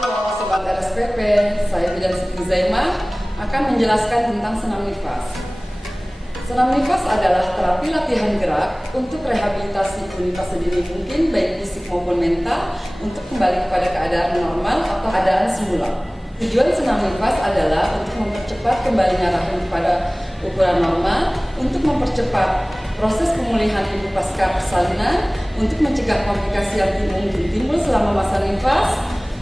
Halo Sobat RSPP, saya Bidan Siti Zaimah akan menjelaskan tentang senam nifas. Senam nifas adalah terapi latihan gerak untuk rehabilitasi nifas sedini mungkin, baik fisik maupun mental, untuk kembali kepada keadaan normal atau keadaan semula. Tujuan senam nifas adalah untuk mempercepat kembalinya rahim kepada ukuran normal, untuk mempercepat proses pemulihan ibu pasca persalinan, untuk mencegah komplikasi yang mungkin timbul selama masa nifas,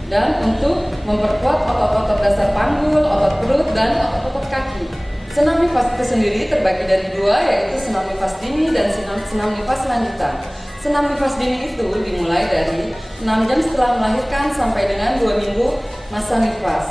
dan untuk memperkuat otot-otot dasar panggul, otot perut, dan otot-otot kaki. Senam nifas itu sendiri terbagi dari dua, yaitu senam nifas dini dan senam nifas lanjutan. Senam nifas dini itu dimulai dari 6 jam setelah melahirkan sampai dengan 2 minggu masa nifas.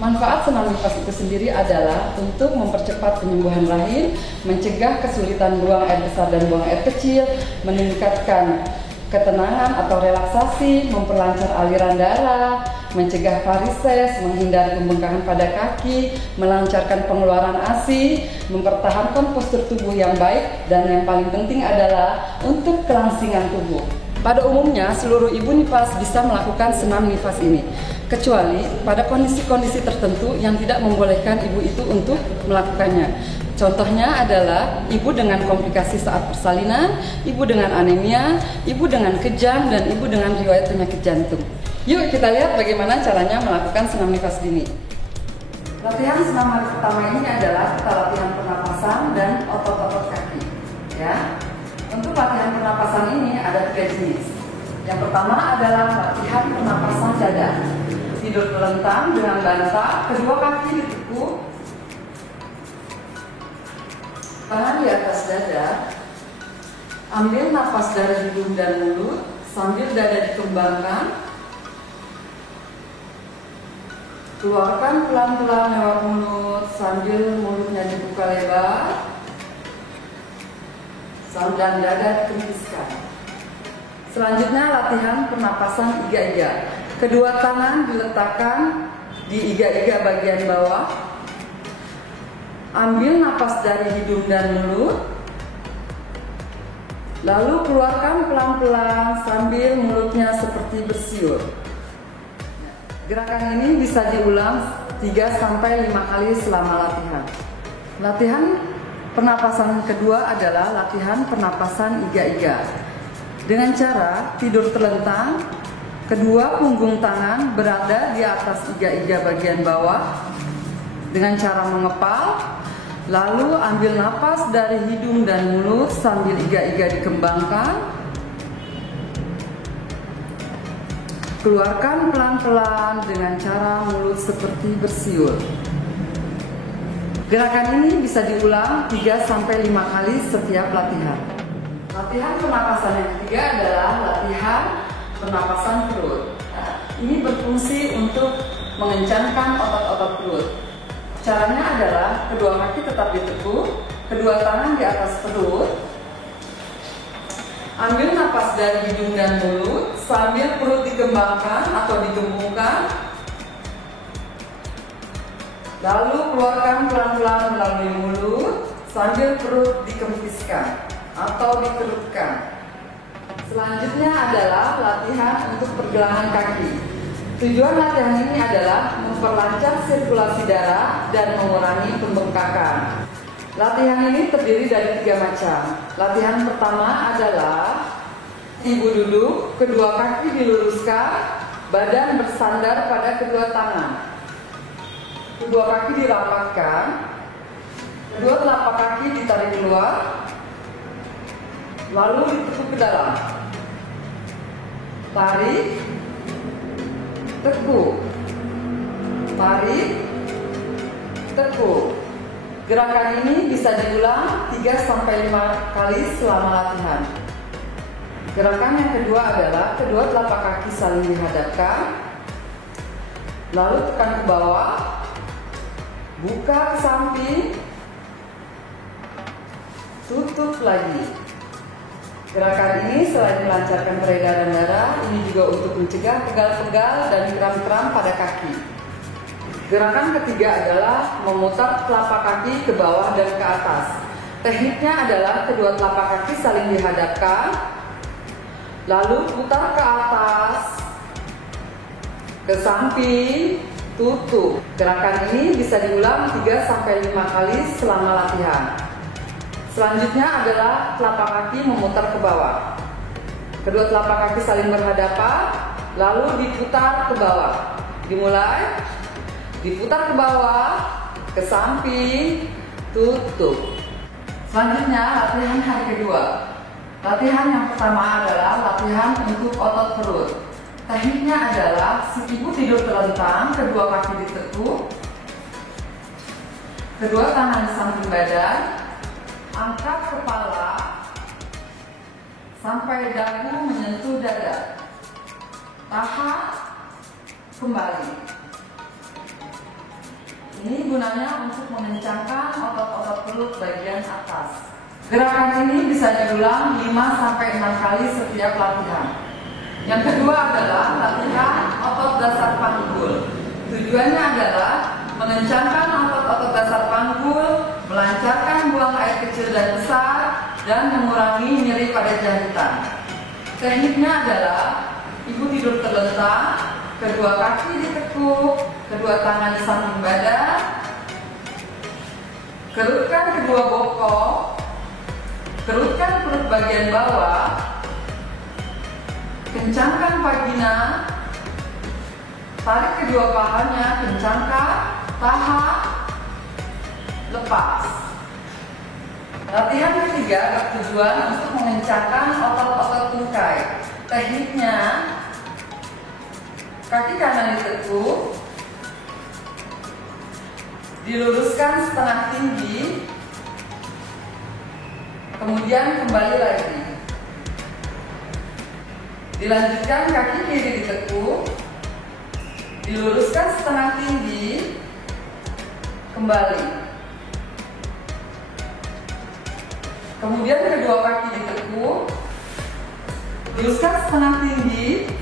Manfaat senam nifas itu sendiri adalah untuk mempercepat penyembuhan rahim, mencegah kesulitan buang air besar dan buang air kecil, meningkatkan ketenangan atau relaksasi, memperlancar aliran darah, mencegah varises, menghindari pembengkakan pada kaki, melancarkan pengeluaran ASI, mempertahankan postur tubuh yang baik, dan yang paling penting adalah untuk kelangsingan tubuh. Pada umumnya, seluruh ibu nifas bisa melakukan senam nifas ini, kecuali pada kondisi-kondisi tertentu yang tidak membolehkan ibu itu untuk melakukannya. Contohnya adalah ibu dengan komplikasi saat persalinan, ibu dengan anemia, ibu dengan kejang, dan ibu dengan riwayat penyakit jantung. Yuk kita lihat bagaimana caranya melakukan senam nifas dini. Latihan senam hari pertama ini adalah kita latihan pernapasan dan otot-otot kaki. Ya. Untuk latihan pernapasan ini ada 3 jenis. Yang pertama adalah latihan pernapasan dada. Tidur terlentang dengan bantal, kedua kaki ditekuk, tangan di atas dada, ambil napas dari hidung dan mulut sambil dada dikembangkan, keluarkan pelan-pelan lewat mulut sambil mulutnya dibuka lebar, dan dada dikempiskan. Selanjutnya latihan pernapasan iga-iga. Kedua tangan diletakkan di iga-iga bagian bawah. Ambil napas dari hidung dan mulut, lalu keluarkan pelan-pelan sambil mulutnya seperti bersiul. Gerakan ini bisa diulang 3-5 kali selama latihan. Latihan pernapasan kedua adalah latihan pernapasan iga-iga. Dengan cara tidur terlentang, kedua punggung tangan berada di atas iga-iga bagian bawah dengan cara mengepal. Lalu ambil napas dari hidung dan mulut sambil iga-iga dikembangkan. Keluarkan pelan-pelan dengan cara mulut seperti bersiul. Gerakan ini bisa diulang 3-5 kali setiap latihan. Latihan pernapasan yang ketiga adalah latihan pernapasan perut. Ini berfungsi untuk mengencangkan otot-otot perut. Caranya adalah kedua kaki tetap ditekuk, kedua tangan di atas perut, ambil napas dari hidung dan mulut sambil perut dikembangkan atau digembungkan, lalu keluarkan pelan-pelan melalui mulut sambil perut dikempiskan atau dikerutkan. Selanjutnya adalah latihan untuk pergelangan kaki. Tujuan latihan ini adalah memperlancar sirkulasi darah dan mengurangi pembengkakan. Latihan ini terdiri dari 3 macam. Latihan pertama adalah ibu duduk, kedua kaki diluruskan, badan bersandar pada kedua tangan. Kedua kaki dirapatkan, kedua telapak kaki ditarik keluar, lalu ditekuk ke dalam. Tarik, tekuk, tarik, tekuk. Gerakan ini bisa diulang 3-5 kali selama latihan. Gerakan yang kedua adalah kedua telapak kaki saling dihadapkan, lalu tekan ke bawah, buka ke samping, tutup lagi. Gerakan ini selain melancarkan peredaran darah, ini juga untuk mencegah pegal-pegal dan kram-kram pada kaki. Gerakan ketiga adalah memutar telapak kaki ke bawah dan ke atas. Tekniknya adalah kedua telapak kaki saling dihadapkan, lalu putar ke atas, ke samping, tutup. Gerakan ini bisa diulang 3-5 kali selama latihan. Selanjutnya adalah telapak kaki memutar ke bawah. Kedua telapak kaki saling berhadapan, lalu diputar ke bawah. Dimulai, diputar ke bawah, ke samping, tutup. Selanjutnya latihan hari kedua. Latihan yang pertama adalah latihan untuk otot perut. Tekniknya adalah si ibu tidur terlentang, kedua kaki ditekuk, kedua tangan di samping badan, angkat kepala sampai dagu menyentuh dada. Tahan, kembali. Ini gunanya untuk mengencangkan otot-otot perut bagian atas. Gerakan ini bisa diulang 5-6 kali setiap latihan. Yang kedua adalah latihan otot dasar panggul. Tujuannya adalah mengencangkan otot-otot dasar panggul, melancarkan buang air kecil dan besar, dan mengurangi nyeri pada jahitan. Tekniknya adalah ibu tidur terlentang, kedua kaki ditekuk, kedua tangan di samping badan, kerutkan kedua bokong, kerutkan perut bagian bawah, kencangkan vagina, tarik kedua pahanya, kencangkan, tahan, lepas. Latihan ketiga bertujuan untuk mengencangkan otot-otot tungkai. Tekniknya, kaki kanan ditekuk, diluruskan setengah tinggi, kemudian kembali lagi. Dilanjutkan kaki kiri ditekuk, diluruskan setengah tinggi, kembali. Kemudian kedua kaki ditekuk, diluruskan setengah tinggi,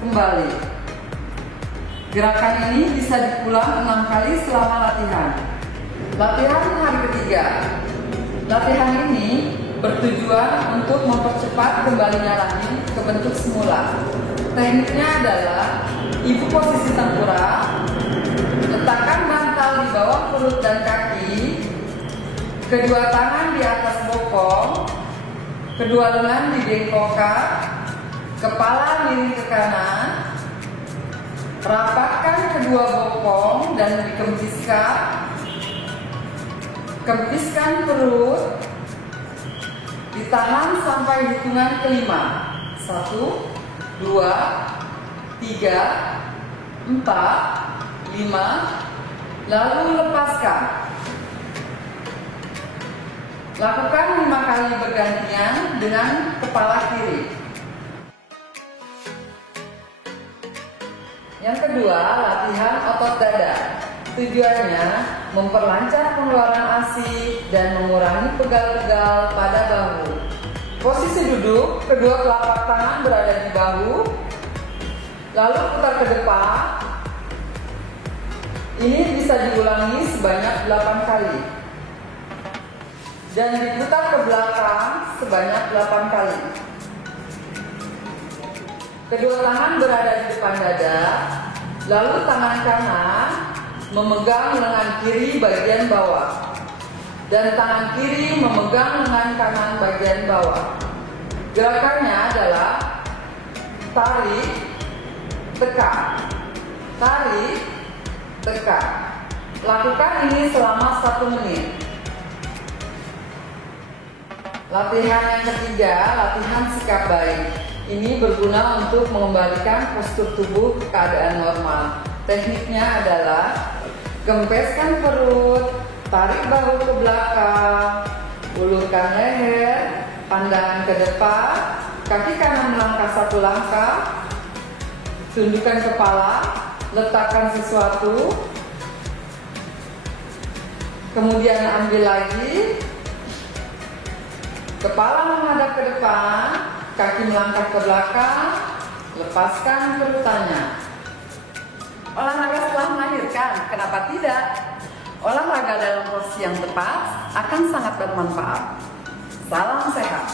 kembali. Gerakan ini bisa diulang 6 kali selama latihan. Latihan hari ketiga. Latihan ini bertujuan untuk mempercepat kembalinya rahim ke bentuk semula. Tekniknya adalah ibu posisi tengkurap, letakkan bantal di bawah perut dan kaki, kedua tangan di atas bokong, kedua lengan dibengkokkan, kepala miring ke kanan, rapatkan kedua bokong dan dikempiskan, kempiskan perut, ditahan sampai hitungan kelima. 1, 2, 3, 4, 5, lalu lepaskan. Lakukan 5 kali bergantian dengan kepala kiri. Yang kedua, latihan otot dada. Tujuannya memperlancar pengeluaran ASI dan mengurangi pegal-pegal pada bahu. Posisi duduk, kedua telapak tangan berada di bahu, lalu putar ke depan. Ini bisa diulangi sebanyak 8 kali. Dan diputar ke belakang sebanyak 8 kali. Kedua tangan berada di depan dada, lalu tangan kanan memegang lengan kiri bagian bawah, dan tangan kiri memegang lengan kanan bagian bawah. Gerakannya adalah tarik, tekan, tarik, tekan. Lakukan ini selama 1 menit. Latihan yang ketiga, latihan sikap baik. Ini berguna untuk mengembalikan postur tubuh ke keadaan normal. Tekniknya adalah gempeskan perut, tarik bahu ke belakang, ulurkan leher, pandangan ke depan, kaki kanan melangkah 1 langkah, tundukkan kepala, letakkan sesuatu, kemudian ambil lagi, kepala menghadap ke depan, kaki melangkah ke belakang, lepaskan perutannya. Olahraga setelah melahirkan, kenapa tidak? Olahraga dalam posisi yang tepat akan sangat bermanfaat. Salam sehat.